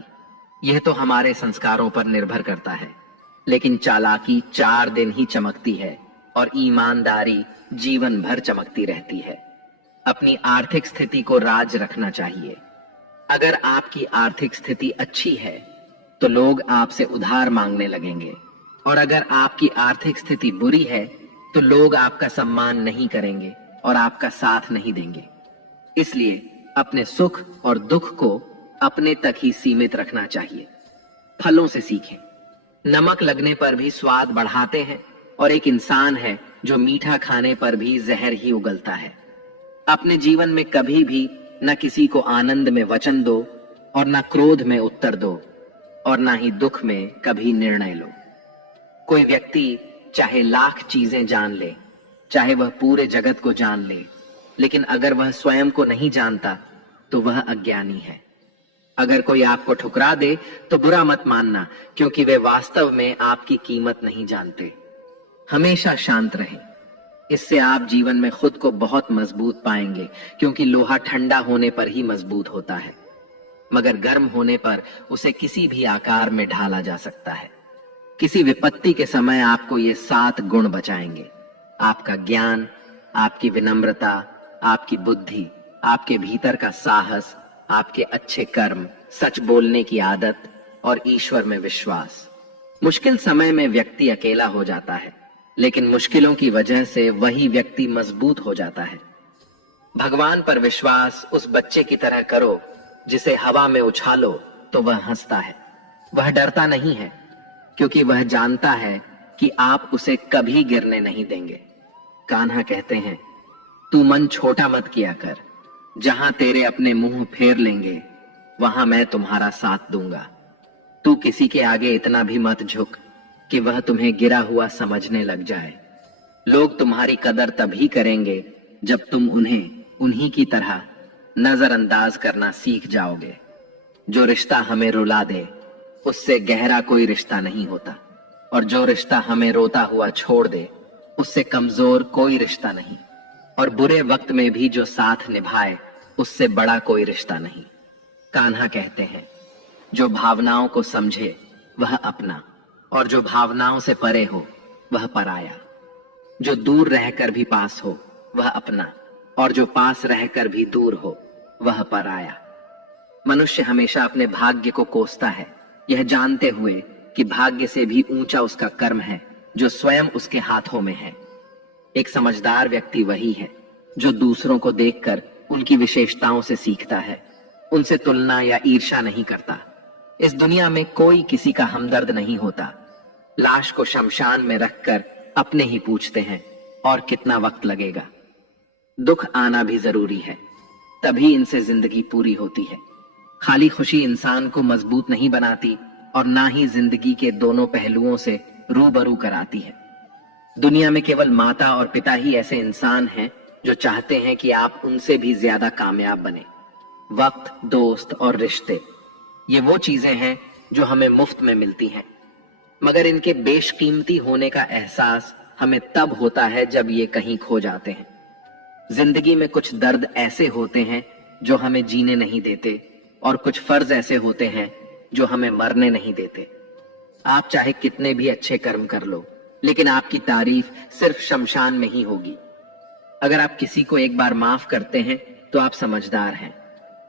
यह तो हमारे संस्कारों पर निर्भर करता है। लेकिन चालाकी 4 दिन ही चमकती है और ईमानदारी जीवन भर चमकती रहती है। अपनी आर्थिक स्थिति को राज रखना चाहिए। अगर आपकी आर्थिक स्थिति अच्छी है तो लोग आपसे उधार मांगने लगेंगे, और अगर आपकी आर्थिक स्थिति बुरी है तो लोग आपका सम्मान नहीं करेंगे और आपका साथ नहीं देंगे। इसलिए अपने सुख और दुख को अपने तक ही सीमित रखना चाहिए। फलों से सीखें। नमक लगने पर भी स्वाद बढ़ाते हैं, और एक इंसान है जो मीठा खाने पर भी जहर ही उगलता है। अपने जीवन में कभी भी न किसी को आनंद में वचन दो और न क्रोध में उत्तर दो, और न ही दुख में कभी निर्णय लो। कोई व्यक्ति चाहे लाख चीजें जान ले, चाहे वह पूरे जगत को जान ले, लेकिन अगर वह स्वयं को नहीं जानता तो वह अज्ञानी है। अगर कोई आपको ठुकरा दे तो बुरा मत मानना, क्योंकि वे वास्तव में आपकी कीमत नहीं जानते। हमेशा शांत रहें, इससे आप जीवन में खुद को बहुत मजबूत पाएंगे, क्योंकि लोहा ठंडा होने पर ही मजबूत होता है, मगर गर्म होने पर उसे किसी भी आकार में ढाला जा सकता है। किसी विपत्ति के समय आपको ये 7 गुण बचाएंगे: आपका ज्ञान, आपकी विनम्रता, आपकी बुद्धि, आपके भीतर का साहस, आपके अच्छे कर्म, सच बोलने की आदत और ईश्वर में विश्वास। मुश्किल समय में व्यक्ति अकेला हो जाता है, लेकिन मुश्किलों की वजह से वही व्यक्ति मजबूत हो जाता है। भगवान पर विश्वास उस बच्चे की तरह करो जिसे हवा में उछालो तो वह हंसता है। वह डरता नहीं है, क्योंकि वह जानता है कि आप उसे कभी गिरने नहीं देंगे। कान्हा कहते हैं, तू मन छोटा मत किया कर, जहां तेरे अपने मुंह फेर लेंगे वहां मैं तुम्हारा साथ दूंगा। तू किसी के आगे इतना भी मत झुक कि वह तुम्हें गिरा हुआ समझने लग जाए। लोग तुम्हारी कदर तभी करेंगे जब तुम उन्हें उन्हीं की तरह नजरअंदाज करना सीख जाओगे। जो रिश्ता हमें रुला दे उससे गहरा कोई रिश्ता नहीं होता, और जो रिश्ता हमें रोता हुआ छोड़ दे उससे कमजोर कोई रिश्ता नहीं, और बुरे वक्त में भी जो साथ निभाए उससे बड़ा कोई रिश्ता नहीं। कान्हा कहते हैं, जो भावनाओं को समझे वह अपना, और जो भावनाओं से परे हो वह पराया। जो दूर रहकर भी पास हो वह अपना, और जो पास रहकर भी दूर हो वह पराया। मनुष्य हमेशा अपने भाग्य को कोसता है, यह जानते हुए कि भाग्य से भी ऊंचा उसका कर्म है जो स्वयं उसके हाथों में है। एक समझदार व्यक्ति वही है जो दूसरों को देखकर उनकी विशेषताओं से सीखता है, उनसे तुलना या ईर्ष्या नहीं करता। इस दुनिया में कोई किसी का हमदर्द नहीं होता। लाश को शमशान में रखकर अपने ही पूछते हैं, और कितना वक्त लगेगा। दुख आना भी जरूरी है, तभी इनसे जिंदगी पूरी होती है। खाली खुशी इंसान को मजबूत नहीं बनाती, और ना ही जिंदगी के दोनों पहलुओं से रूबरू कराती है। दुनिया में केवल माता और पिता ही ऐसे इंसान हैं जो चाहते हैं कि आप उनसे भी ज्यादा कामयाब बने। वक्त, दोस्त और रिश्ते, ये वो चीजें हैं जो हमें मुफ्त में मिलती हैं, मगर इनके बेशकीमती होने का एहसास हमें तब होता है जब ये कहीं खो जाते हैं। जिंदगी में कुछ दर्द ऐसे होते हैं जो हमें जीने नहीं देते, और कुछ फर्ज ऐसे होते हैं जो हमें मरने नहीं देते। आप चाहे कितने भी अच्छे कर्म कर लो, लेकिन आपकी तारीफ सिर्फ शमशान में ही होगी। अगर आप किसी को एक बार माफ करते हैं तो आप समझदार हैं।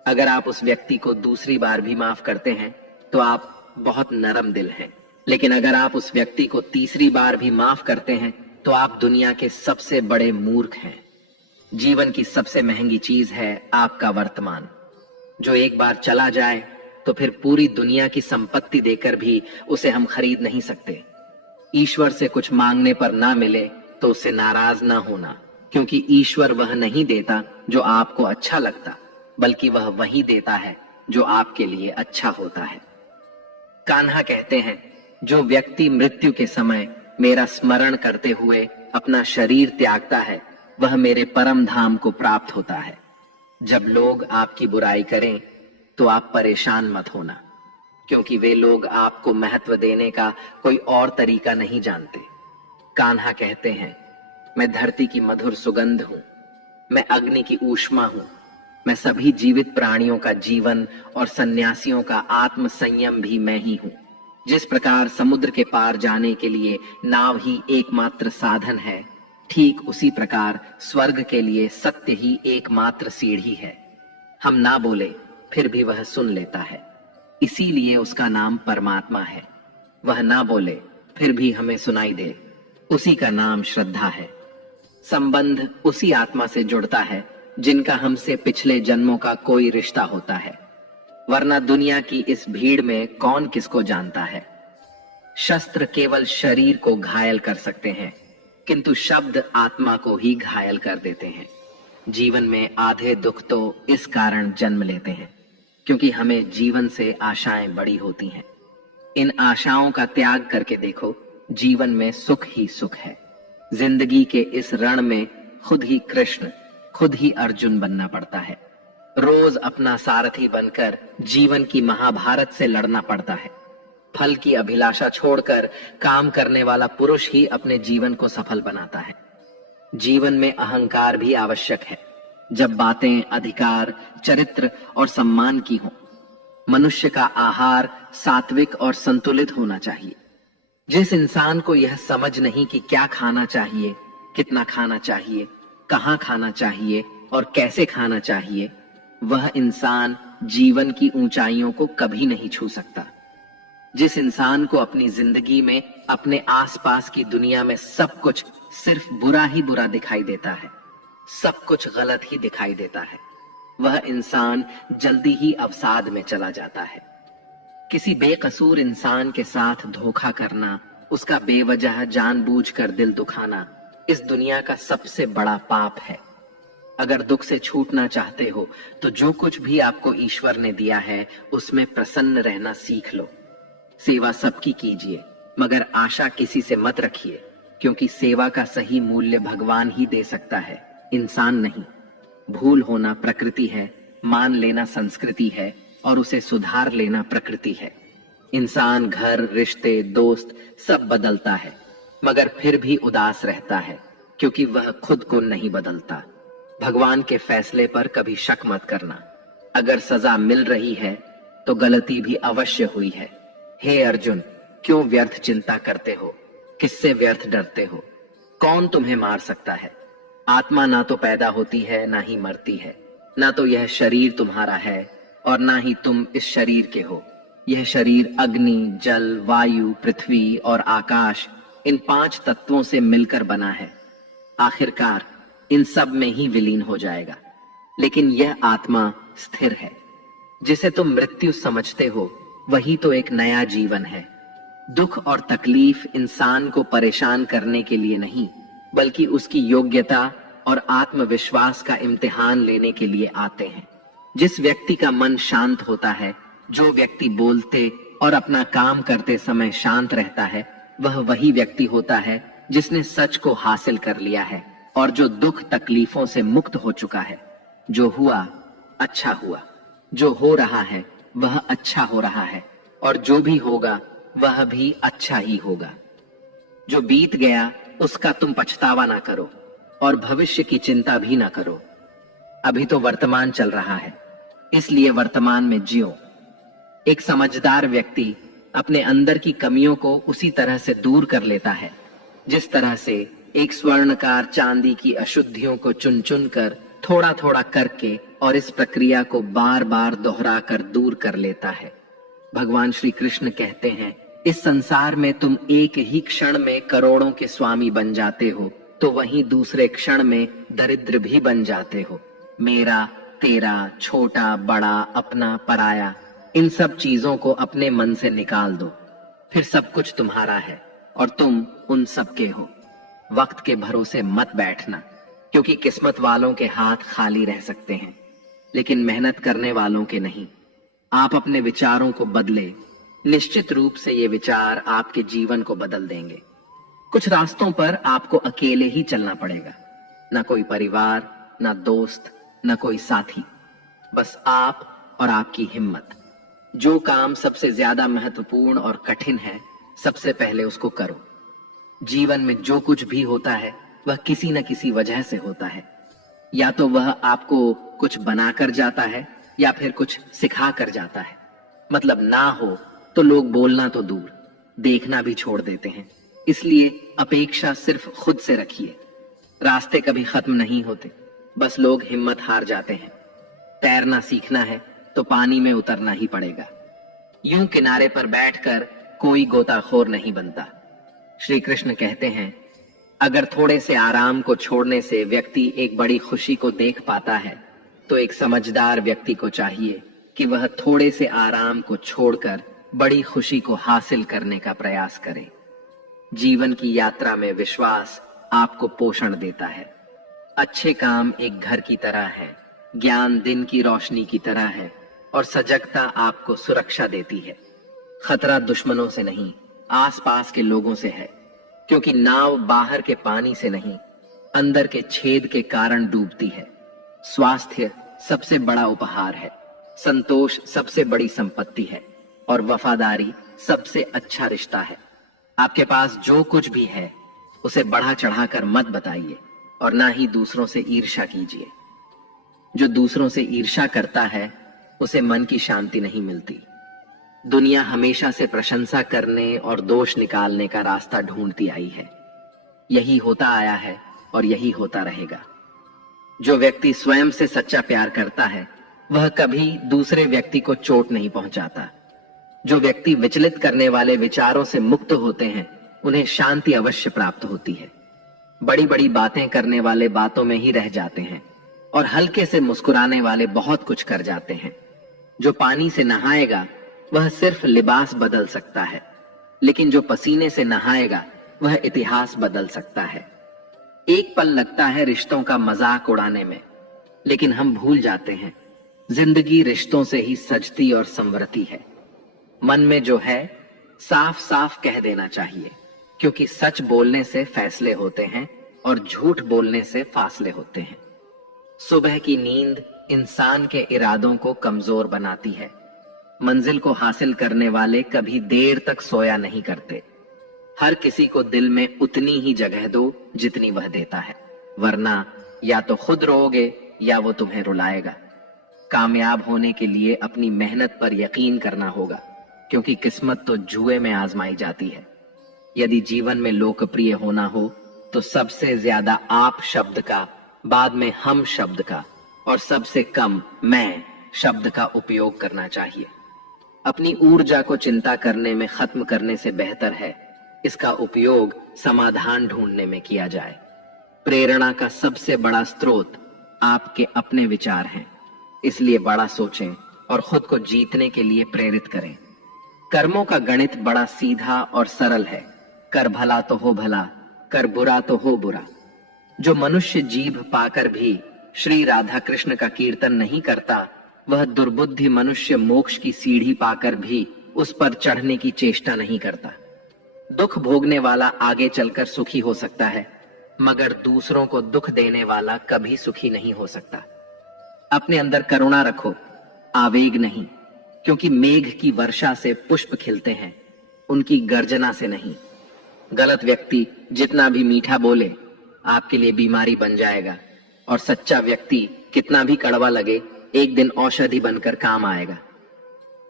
अगर आप उस व्यक्ति को दूसरी बार भी माफ करते हैं तो आप बहुत नरम दिल हैं। लेकिन अगर आप उस व्यक्ति को तीसरी बार भी माफ करते हैं तो आप दुनिया के सबसे बड़े मूर्ख हैं। जीवन की सबसे महंगी चीज है आपका वर्तमान, जो एक बार चला जाए तो फिर पूरी दुनिया की संपत्ति देकर भी उसे हम खरीद नहीं सकते। ईश्वर से कुछ मांगने पर ना मिले तो उससे नाराज ना होना, क्योंकि ईश्वर वह नहीं देता जो आपको अच्छा लगता, बल्कि वह वही देता है जो आपके लिए अच्छा होता है। कान्हा कहते हैं, जो व्यक्ति मृत्यु के समय मेरा स्मरण करते हुए अपना शरीर त्यागता है, वह मेरे परम धाम को प्राप्त होता है। जब लोग आपकी बुराई करें तो आप परेशान मत होना, क्योंकि वे लोग आपको महत्व देने का कोई और तरीका नहीं जानते। कान्हा कहते हैं, मैं धरती की मधुर सुगंध हूं, मैं अग्नि की ऊष्मा हूं, मैं सभी जीवित प्राणियों का जीवन और सन्यासियों का आत्म संयम भी मैं ही हूं। जिस प्रकार समुद्र के पार जाने के लिए नाव ही एकमात्र साधन है, ठीक उसी प्रकार स्वर्ग के लिए सत्य ही एकमात्र सीढ़ी है। हम ना बोले फिर भी वह सुन लेता है, इसीलिए उसका नाम परमात्मा है। वह ना बोले फिर भी हमें सुनाई दे, उसी का नाम श्रद्धा है। संबंध उसी आत्मा से जुड़ता है जिनका हमसे पिछले जन्मों का कोई रिश्ता होता है, वरना दुनिया की इस भीड़ में कौन किसको जानता है। शस्त्र केवल शरीर को घायल कर सकते हैं, किंतु शब्द आत्मा को ही घायल कर देते हैं। जीवन में आधे दुख तो इस कारण जन्म लेते हैं, क्योंकि हमें जीवन से आशाएं बड़ी होती हैं। इन आशाओं का त्याग करके देखो, जीवन में सुख ही सुख है। जिंदगी के इस रण में खुद ही कृष्ण, खुद ही अर्जुन बनना पड़ता है। रोज अपना सारथी बनकर जीवन की महाभारत से लड़ना पड़ता है। फल की अभिलाषा छोड़कर काम करने वाला पुरुष ही अपने जीवन को सफल बनाता है। जीवन में अहंकार भी आवश्यक है, जब बातें अधिकार, चरित्र और सम्मान की हों। मनुष्य का आहार सात्विक और संतुलित होना चाहिए। जिस इंसान को यह समझ नहीं कि क्या खाना चाहिए, कितना खाना चाहिए, कहां खाना चाहिए और कैसे खाना चाहिए, वह इंसान जीवन की ऊंचाइयों को कभी नहीं छू सकता। जिस इंसान को अपनी जिंदगी में अपने आसपास की दुनिया में सब कुछ सिर्फ बुरा ही बुरा दिखाई देता है, सब कुछ गलत ही दिखाई देता है, वह इंसान जल्दी ही अवसाद में चला जाता है। किसी बेकसूर इंसान के साथ धोखा करना, उसका बेवजह जानबूझकर दिल दुखाना, इस दुनिया का सबसे बड़ा पाप है। अगर दुख से छूटना चाहते हो तो जो कुछ भी आपको ईश्वर ने दिया है उसमें प्रसन्न रहना सीख लो। सेवा सबकी कीजिए, मगर आशा किसी से मत रखिए, क्योंकि सेवा का सही मूल्य भगवान ही दे सकता है, इंसान नहीं। भूल होना प्रकृति है, मान लेना संस्कृति है और उसे सुधार लेना प्रकृति है। इंसान घर, रिश्ते, दोस्त सब बदलता है, मगर फिर भी उदास रहता है, क्योंकि वह खुद को नहीं बदलता। भगवान के फैसले पर कभी शक मत करना। अगर सजा मिल रही है तो गलती भी अवश्य हुई है। हे अर्जुन, क्यों व्यर्थ चिंता करते हो? किससे व्यर्थ डरते हो? कौन तुम्हें मार सकता है? आत्मा ना तो पैदा होती है, ना ही मरती है। ना तो यह शरीर तुम्हारा है और ना ही तुम इस शरीर के हो। यह शरीर अग्नि, जल, वायु, पृथ्वी और आकाश, इन 5 तत्वों से मिलकर बना है। आखिरकार इन सब में ही विलीन हो जाएगा। लेकिन यह आत्मा स्थिर है। जिसे तुम मृत्यु समझते हो वही तो एक नया जीवन है। दुख और तकलीफ इंसान को परेशान करने के लिए नहीं, बल्कि उसकी योग्यता और आत्मविश्वास का इम्तिहान लेने के लिए आते हैं। जिस व्यक्ति का मन शांत होता है, जो व्यक्ति बोलते और अपना काम करते समय शांत रहता है, वह वही व्यक्ति होता है जिसने सच को हासिल कर लिया है और जो दुख तकलीफों से मुक्त हो चुका है। जो हुआ अच्छा हुआ, जो हो रहा है वह अच्छा हो रहा है, और जो भी होगा वह भी अच्छा ही होगा। जो बीत गया उसका तुम पछतावा ना करो और भविष्य की चिंता भी ना करो। अभी तो वर्तमान चल रहा है, इसलिए वर्तमान में जियो। एक समझदार व्यक्ति अपने अंदर की कमियों को उसी तरह से दूर कर लेता है जिस तरह से एक स्वर्णकार चांदी की अशुद्धियों को चुन चुन कर थोड़ा थोड़ा करके और इस प्रक्रिया को बार बार दोहरा कर दूर कर लेता है। भगवान श्री कृष्ण कहते हैं, इस संसार में तुम एक ही क्षण में करोड़ों के स्वामी बन जाते हो, तो वहीं दूसरे क्षण में दरिद्र भी बन जाते हो। मेरा, तेरा, छोटा, बड़ा, अपना, पराया, इन सब चीजों को अपने मन से निकाल दो, फिर सब कुछ तुम्हारा है और तुम उन सब के हो। वक्त के भरोसे मत बैठना, क्योंकि किस्मत वालों के हाथ खाली रह सकते हैं, लेकिन मेहनत करने वालों के नहीं। आप अपने विचारों को बदले, निश्चित रूप से ये विचार आपके जीवन को बदल देंगे। कुछ रास्तों पर आपको अकेले ही चलना पड़ेगा, ना कोई परिवार, ना दोस्त, ना कोई साथी, बस आप और आपकी हिम्मत। जो काम सबसे ज्यादा महत्वपूर्ण और कठिन है, सबसे पहले उसको करो। जीवन में जो कुछ भी होता है वह किसी न किसी वजह से होता है। या तो वह आपको कुछ बनाकर जाता है या फिर कुछ सिखा कर जाता है। मतलब ना हो तो लोग बोलना तो दूर, देखना भी छोड़ देते हैं। इसलिए अपेक्षा सिर्फ खुद से रखिए। रास्ते कभी खत्म नहीं होते, बस लोग हिम्मत हार जाते हैं। तैरना सीखना है तो पानी में उतरना ही पड़ेगा। यूं किनारे पर बैठकर कोई गोताखोर नहीं बनता। श्री कृष्ण कहते हैं, अगर थोड़े से आराम को छोड़ने से व्यक्ति एक बड़ी खुशी को देख पाता है, तो एक समझदार व्यक्ति को चाहिए कि वह थोड़े से आराम को छोड़कर बड़ी खुशी को हासिल करने का प्रयास करे। जीवन की यात्रा में विश्वास आपको पोषण देता है। अच्छे काम एक घर की तरह है, ज्ञान दिन की रोशनी की तरह है और सजगता आपको सुरक्षा देती है। खतरा दुश्मनों से नहीं, आसपास के लोगों से है, क्योंकि नाव बाहर के पानी से नहीं, अंदर के छेद के कारण डूबती है। स्वास्थ्य सबसे बड़ा उपहार है, संतोष सबसे बड़ी संपत्ति है और वफादारी सबसे अच्छा रिश्ता है। आपके पास जो कुछ भी है उसे बढ़ा चढ़ाकर मत बताइए और ना ही दूसरों से ईर्ष्या कीजिए। जो दूसरों से ईर्ष्या करता है उसे मन की शांति नहीं मिलती। दुनिया हमेशा से प्रशंसा करने और दोष निकालने का रास्ता ढूंढती आई है। यही होता आया है और यही होता रहेगा। जो व्यक्ति स्वयं से सच्चा प्यार करता है वह कभी दूसरे व्यक्ति को चोट नहीं पहुंचाता। जो व्यक्ति विचलित करने वाले विचारों से मुक्त होते हैं उन्हें शांति अवश्य प्राप्त होती है। बड़ी बड़ी बातें करने वाले बातों में ही रह जाते हैं और हल्के से मुस्कुराने वाले बहुत कुछ कर जाते हैं। जो पानी से नहाएगा वह सिर्फ लिबास बदल सकता है, लेकिन जो पसीने से नहाएगा वह इतिहास बदल सकता है। एक पल लगता है रिश्तों का मजाक उड़ाने में, लेकिन हम भूल जाते हैं जिंदगी रिश्तों से ही सजती और संवरती है। मन में जो है साफ साफ कह देना चाहिए, क्योंकि सच बोलने से फैसले होते हैं और झूठ बोलने से फासले होते हैं। सुबह की नींद इंसान के इरादों को कमजोर बनाती है। मंजिल को हासिल करने वाले कभी देर तक सोया नहीं करते। हर किसी को दिल में उतनी ही जगह दो जितनी वह देता है, वरना या तो खुद रोओगे या वो तुम्हें रुलाएगा। कामयाब होने के लिए अपनी मेहनत पर यकीन करना होगा, क्योंकि किस्मत तो जुए में आजमाई जाती है। यदि जीवन में लोकप्रिय होना हो तो सबसे ज्यादा आप शब्द का, बाद में हम शब्द का और सबसे कम मैं शब्द का उपयोग करना चाहिए। अपनी ऊर्जा को चिंता करने में खत्म करने से बेहतर है इसका उपयोग समाधान ढूंढने में किया जाए। प्रेरणा का सबसे बड़ा स्रोत आपके अपने विचार हैं, इसलिए बड़ा सोचें और खुद को जीतने के लिए प्रेरित करें। कर्मों का गणित बड़ा सीधा और सरल है। कर भला तो हो भला, कर बुरा तो हो बुरा। जो मनुष्य जीभ पाकर भी श्री राधा कृष्ण का कीर्तन नहीं करता, वह दुर्बुद्धि मनुष्य मोक्ष की सीढ़ी पाकर भी उस पर चढ़ने की चेष्टा नहीं करता। दुख भोगने वाला आगे चलकर सुखी हो सकता है, मगर दूसरों को दुख देने वाला कभी सुखी नहीं हो सकता। अपने अंदर करुणा रखो, आवेग नहीं, क्योंकि मेघ की वर्षा से पुष्प खिलते हैं, उनकी गर्जना से नहीं। गलत व्यक्ति जितना भी मीठा बोले आपके लिए बीमारी बन जाएगा, और सच्चा व्यक्ति कितना भी कड़वा लगे एक दिन औषधि बनकर काम आएगा।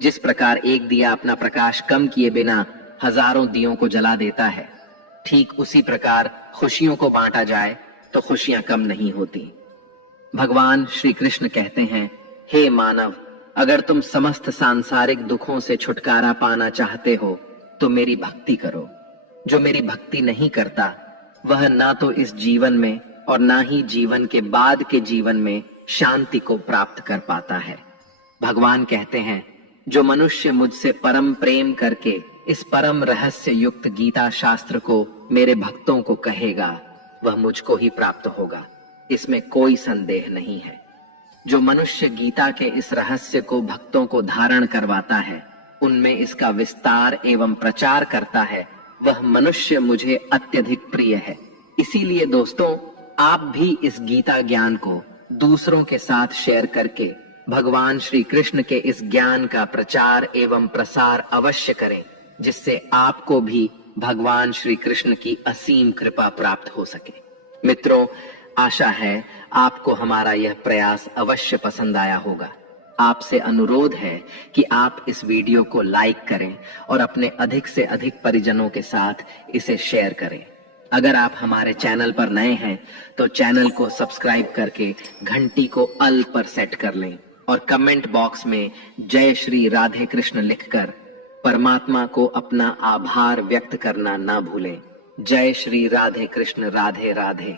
जिस प्रकार एक दिया अपना प्रकाश कम किए बिना हजारों दियों को जला देता है, ठीक उसी प्रकार खुशियों को बांटा जाए तो खुशियां कम नहीं होती। भगवान श्री कृष्ण कहते हैं, हे मानव, अगर तुम समस्त सांसारिक दुखों से छुटकारा पाना चाहते हो तो मेरी भक्ति करो। जो मेरी भक्ति नहीं करता वह ना तो इस जीवन में और ना ही जीवन के बाद के जीवन में शांति को प्राप्त कर पाता है। भगवान कहते हैं, जो मनुष्य मुझसे परम प्रेम करके इस परम रहस्य युक्त गीता शास्त्र को मेरे भक्तों को कहेगा, वह मुझको ही प्राप्त होगा, इसमें कोई संदेह नहीं है। जो मनुष्य गीता के इस रहस्य को भक्तों को धारण करवाता है, उनमें इसका विस्तार एवं प्रचार करता है, वह मनुष्य मुझे अत्यधिक प्रिय है। इसीलिए दोस्तों, आप भी इस गीता ज्ञान को दूसरों के साथ शेयर करके भगवान श्री कृष्ण के इस ज्ञान का प्रचार एवं प्रसार अवश्य करें, जिससे आपको भी भगवान श्री कृष्ण की असीम कृपा प्राप्त हो सके। मित्रों, आशा है आपको हमारा यह प्रयास अवश्य पसंद आया होगा। आपसे अनुरोध है कि आप इस वीडियो को लाइक करें और अपने अधिक से अधिक परिजनों के साथ इसे शेयर करें। अगर आप हमारे चैनल पर नए हैं तो चैनल को सब्सक्राइब करके घंटी को अल पर सेट कर लें और कमेंट बॉक्स में जय श्री राधे कृष्ण लिखकर परमात्मा को अपना आभार व्यक्त करना ना भूलें। जय श्री राधे कृष्ण, राधे राधे।